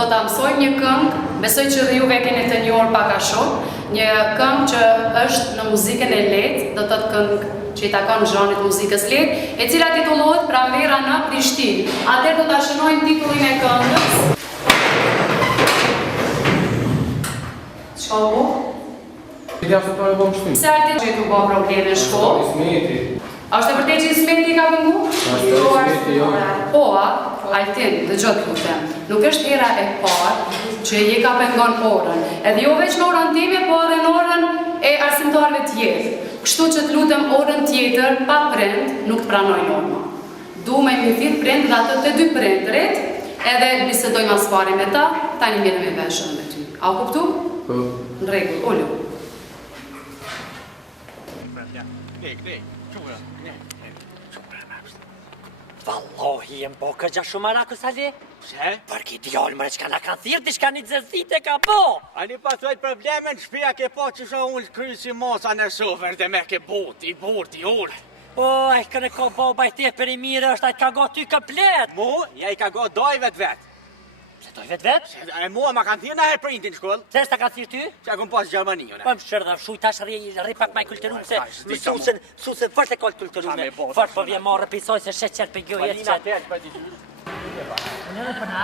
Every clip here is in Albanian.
do ta mësojmë një këngë, besoj që dhe juve keni të njohur pak a shumë, një këngë që është në muzikën e lehtë, do të thotë këngë që i takon zhanrit muzikës lehtë, e cila titullohet Pranvera në Prishtinë. Atëherë do ta shënojmë titullin e këngës. Çka u? Pse Altin që tu ka probleme në shkollë? A është e vërtetë që Ismeti ka pëngu? Po, Altin, dëgjoj të lutem. Nuk është hera e parë që je ka pengon orën. Edhe jo veç në orën time, po edhe në orën e arsimtarëve tjerë. Kështu që të lutem orën tjetër, pa prind, nuk të pranoj norma. Du me një thirë prind dhe atë të dy prindrit, edhe bisedoj mas pari me ta, tani mjene me veshën me ty. A u kuptu? Në rregull, ullu. Vallohi jem po kërgja shumë araku sali? Pse? Për ki djallë mërë që ka na kanë thirë, t'i shka një dzëzite ka po! Ani pa thojt probleme në shpia ke po që shë unë kryë si mosa në shofer dhe me ke burt, i urë. O, e këne ko baba i te për i mire është, a i ka go ty komplet! Mu, ja i ka go doj vetë. Se doj vetë? E mua ma kanë thirë në herë printin shkollë. Se s'ta kanë thirë ty? Që a kom pas Gjermanijone. Po më shërë dhe fshuj tash rri pak maj kulturum se mësusën fort e kollë kulturume. Fort po vje marrë pisoj se sheqer për gjo jetë qëtë. Në për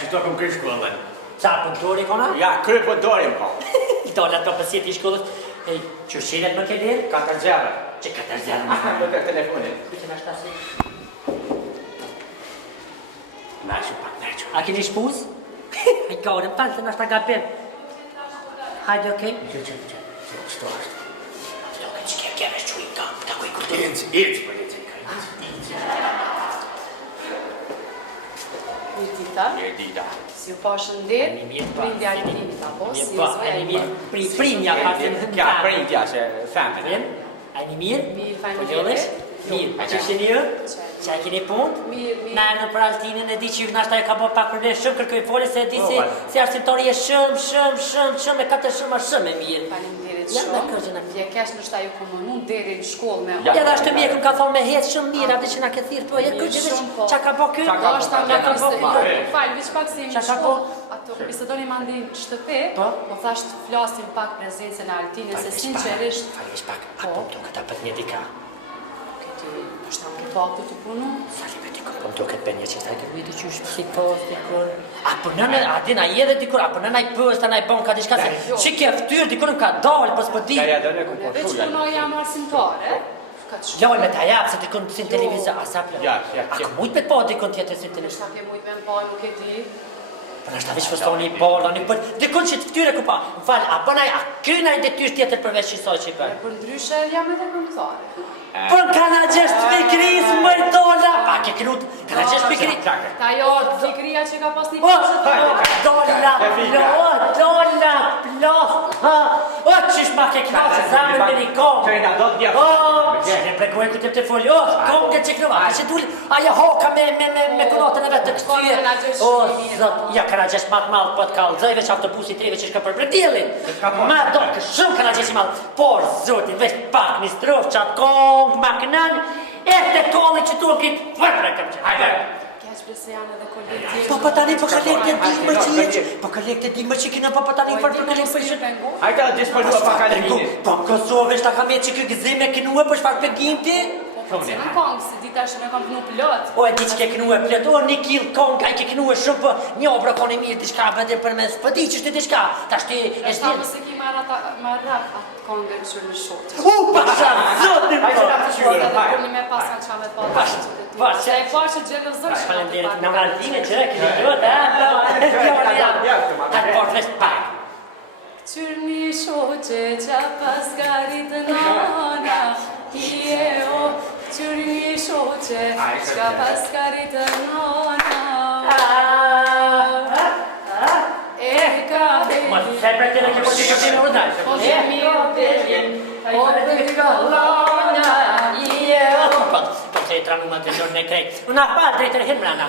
Që të kom kërë shkollën? Qa pëntori kona? Ja, kërë pëntori më ka. I dolet për pësjet i shkollës. E, qërshinet më ke lirë? 4-0. Që 4-0 më ka? Në të telefonit. Bëtë në shtasi. Nashu pak nërqo. A keni shpuz? I ka orën falë të në shta gabim. Hajde, okej? Që. Qëto është? Qëto këtë që keve shqu i kam, ta kuj kulturë. Eci, për eci. Mirë dita. Si u pashën dit, prindja i tinit, apo? Si u zoja i mirë. Prindja pasën në Kja, prindja se femën. A një mirë? Mirë, faleminderit. Mirë, a që sheni ju? Që a keni punë? Mirë. Na erdhën për Altinën, e di që ju nashta e ka bo pak problem shumë kërkoj fole, se e di si arsimtori e shumë, e kate shumë e mirë. Faleminderit Ja, me shumë. kërgjën e Vje kesh nështa ju komunun deri në shkollë me... Ja, dhe ashtë të mjekën ka thonë me hetë shumë mirë, abdi që na ke thirë, po e kërgjën e që ka bo këtë? Do është ta Qa ka bo këtë? Falë, vish pak se jemi Qa ka bo? ato bisedoni ma ndin shtëpi, Po? po thasht flasim pak prezencën e Altinës, se sinqerisht... Falë pak, apo më do këtë apët një dika. Këti, është ta më ke pak të punu? Sali me dikur, po më do këtë për një që s'ta këtë vidi që është psikos, dikur. A për nënë, a di na jedhe dikur, a për nënë aj pës, ta na i bon ka diçka se që ke ftyrë, dikur më ka dalë, pës për di. Ja, dhe ne ku po Veç shuja. punoj jam arsimtare, ka të shumë. Loj me ta japë, se dikun si në televizor, a sa plë? Ja. A ku mujt me të po dikun tjetër si në televizor? Nështë ta ke mujt me më pa, nuk e di. Për nështë ta vishë fëstoni i bolla, një për dikun që të ftyre ku pa. Më falë, a bënaj, a kryna i detyr tjetër përveç që i soj që i bërë? Për ndryshe jam edhe këngëtare. Për kana gjesht fikris, mëj dolla! Pa, ke krut, kana gjesht fikris. Ta jo, fikria që ka pas një O, pjesë dolla, plos, o, qysh ma ke knasë, zamë me një kongë. Qërina, do të bjefë. O, që ne pregojnë këtë të folë, o, kongë që knova, a që dulli, aja hoka me konotën e vetë të këstyje. O, zot, ja, kana gjesht matë malë, po të kalë, zëjve që autobusit treve që shka për bredilin. Ma do, shumë kana gjesht i malë, por, zotin, veç pak një strofë që atë kongë, makënën, e të kolli që tu këtë vërpre kam që. Hajde. Keq bese janë edhe kolegë tjerë. Po tani po ka lekë të digmë që jetë. Po ka lekë të digmë që kina po tani për ka lekë për që. Hajde da disponua pa ka leginit. Po Kosovë shta ka me që kë gëzime kënue për shfar për gjimti. Po se në kongë, se dita është me kam kënu plot. O e di që ke kënue plot, o një kil kong ka i ke kënue shumë për një obro kone mirë diçka bëdhe për mes. Po di që shtë diçka, ta shtë e Shta shtë. mëse ki marrat atë kongë në qërë në shoqë. Pasha, zotin Hajde po. da të shkollë edhe përni me pas kanë qamet pa të që të ty. Pasha. Se e pa që gjelëzoj shumë. Falemderit, në Martine që e këni gjot, ta port vesh pak. Qyrni shoqe qa pas garit nana, je o, qyrni shoqe qa pas garit nana. E ka Ma se për të në ke për të këtë në rëndaj. Po që mi o deljen, O dhe kalana Po që e tranuma të gjorë në krejt Unë a pa drejtër himrana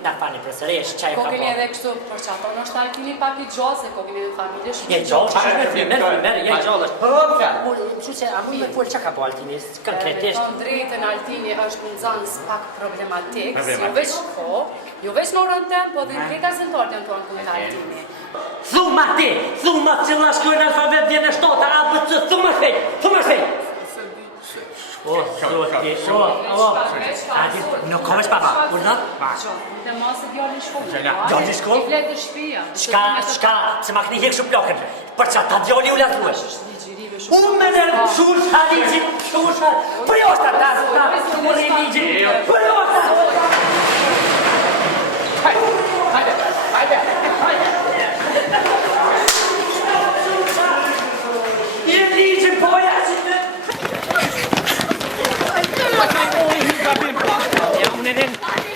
Na fani për sëresh, qaj ka po keni edhe kështu për që ato nështë ta keni pak I gjallë se ko keni edhe familje shumë Je gjallë, që shme merë, je gjallë Më që se a mund me folë që ka po Altini, konkretisht Të drejtën Altini është në zanës pak problematik Jo veç ko, jo veç në orën tem, po dhe në krejta zëntorët janë tonë këmë Altini Thuma ti, thuma cila shkojnë alfabet vjen e shtota, ABC, thuma shpejt O, nuk ka veç papa, urna? Dhe masë djallin shkollë Djallin shkollë? I fletë të shpia Shka, se ma këni hek shumë plakën Për që ta djalli u latruesh Unë me në shush, Alici, shush Për jo shta ta, më rri ligji Për jo shta Hajde I ligji poja që me Ja, unë edhin